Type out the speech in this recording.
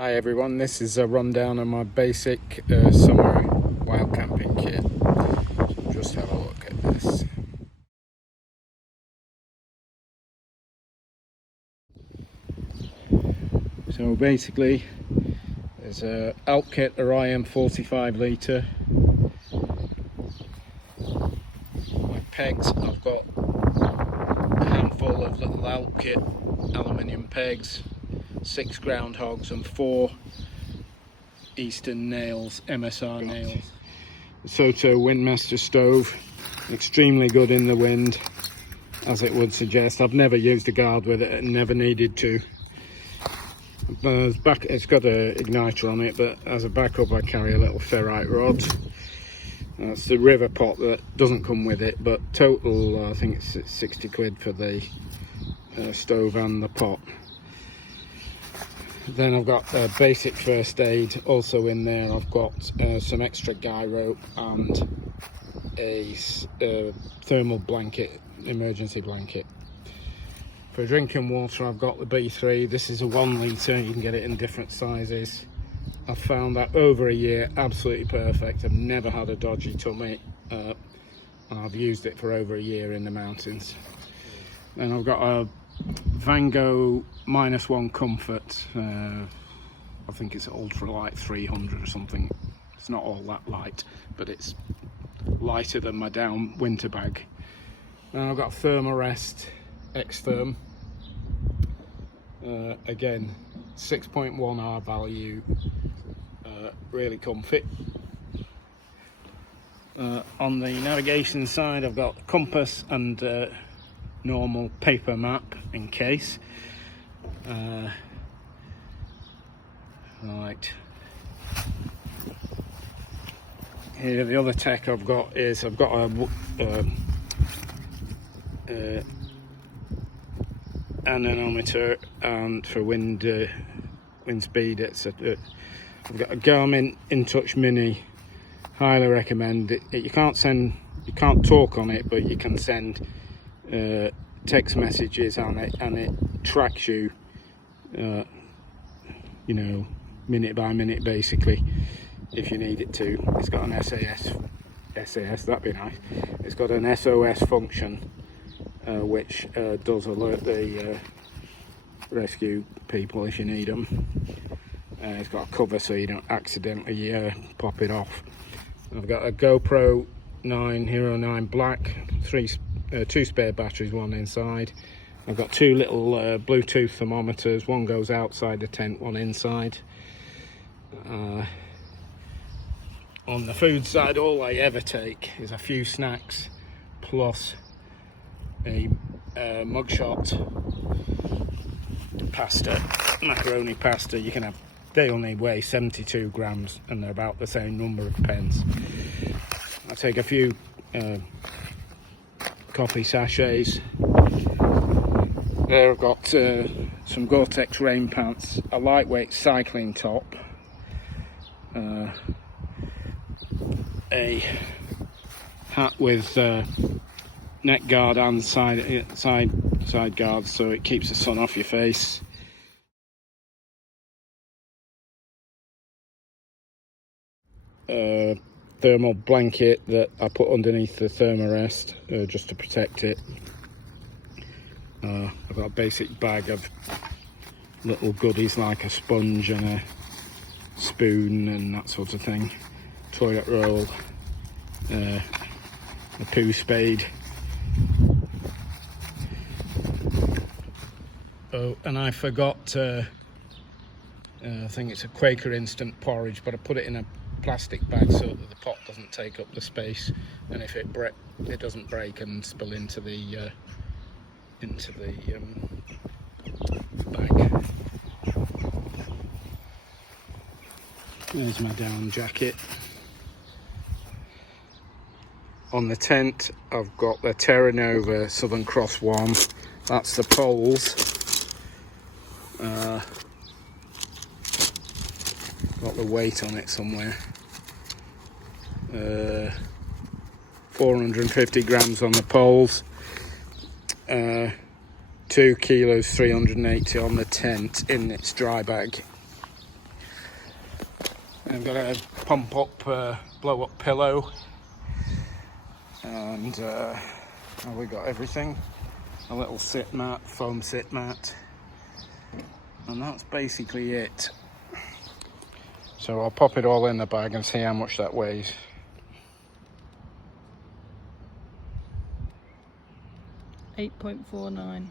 Hi everyone, this is a rundown of my basic summer wild camping kit. Just have a look at this. So basically, there's a elk kit Orion 45 litre. My pegs, I've got a handful of little elk kit aluminium pegs, 6 groundhogs and 4 Eastern nails, MSR nails. The Soto Windmaster stove, extremely good in the wind, as it would suggest. I've never used a guard with it and never needed to. It's got an igniter on it, but as a backup I carry a little ferrite rod. That's the river pot that doesn't come with it, but total I think it's 60 quid for the stove and the pot. Then I've got basic first aid also in there. I've got some extra guy rope and a thermal blanket, emergency blanket. For drinking water I've got the B3. This is a 1 litre, you can get it in different sizes. I've found that over a year absolutely perfect. I've never had a dodgy tummy. I've used it for over a year in the mountains. Then I've got a Vango -1 Comfort. I think it's ultralight 300 or something. It's not all that light, but it's lighter than my down winter bag. Then I've got Thermarest X-Therm. Again, 6.1 R value, really comfy. On the navigation side I've got compass and normal paper map in case. Right, here the other tech I've got is I've got a anemometer and for wind speed. I've got a Garmin InTouch Mini. Highly recommend it. You can't talk on it, but you can send text messages on it, and it tracks you, you know, minute by minute basically, if you need it to. It's got an SAS, that'd be nice. It's got an SOS function, which does alert the rescue people if you need them. It's got a cover so you don't accidentally pop it off. I've got a GoPro 9 Hero 9 Black, 2 spare batteries, 1 inside. I've got 2 little Bluetooth thermometers, one goes outside the tent, 1 inside. On the food side, all I ever take is a few snacks plus a mugshot pasta, macaroni pasta. You can have, they only weigh 72 grams and they're about the same number of pence. I take a few coffee sachets. There I've got some Gore-Tex rain pants, a lightweight cycling top, a hat with neck guard and side guards so it keeps the sun off your face. Thermal blanket that I put underneath the Thermarest just to protect it. I've got a basic bag of little goodies like a sponge and a spoon and that sort of thing. Toilet roll, a poo spade. Oh, and I forgot, I think it's a Quaker instant porridge, but I put it in a plastic bag so that the pot doesn't take up the space, and if it doesn't break and spill into the bag. There's my down jacket. On the tent I've got the Terra Nova Southern Cross one. That's the poles. Got the weight on it somewhere. 450 grams on the poles. 2 kilos 380 on the tent in its dry bag. I've got a pump up, blow up pillow, and we got everything. A little sit mat, foam sit mat, and that's basically it. So I'll pop it all in the bag and see how much that weighs. 8.49.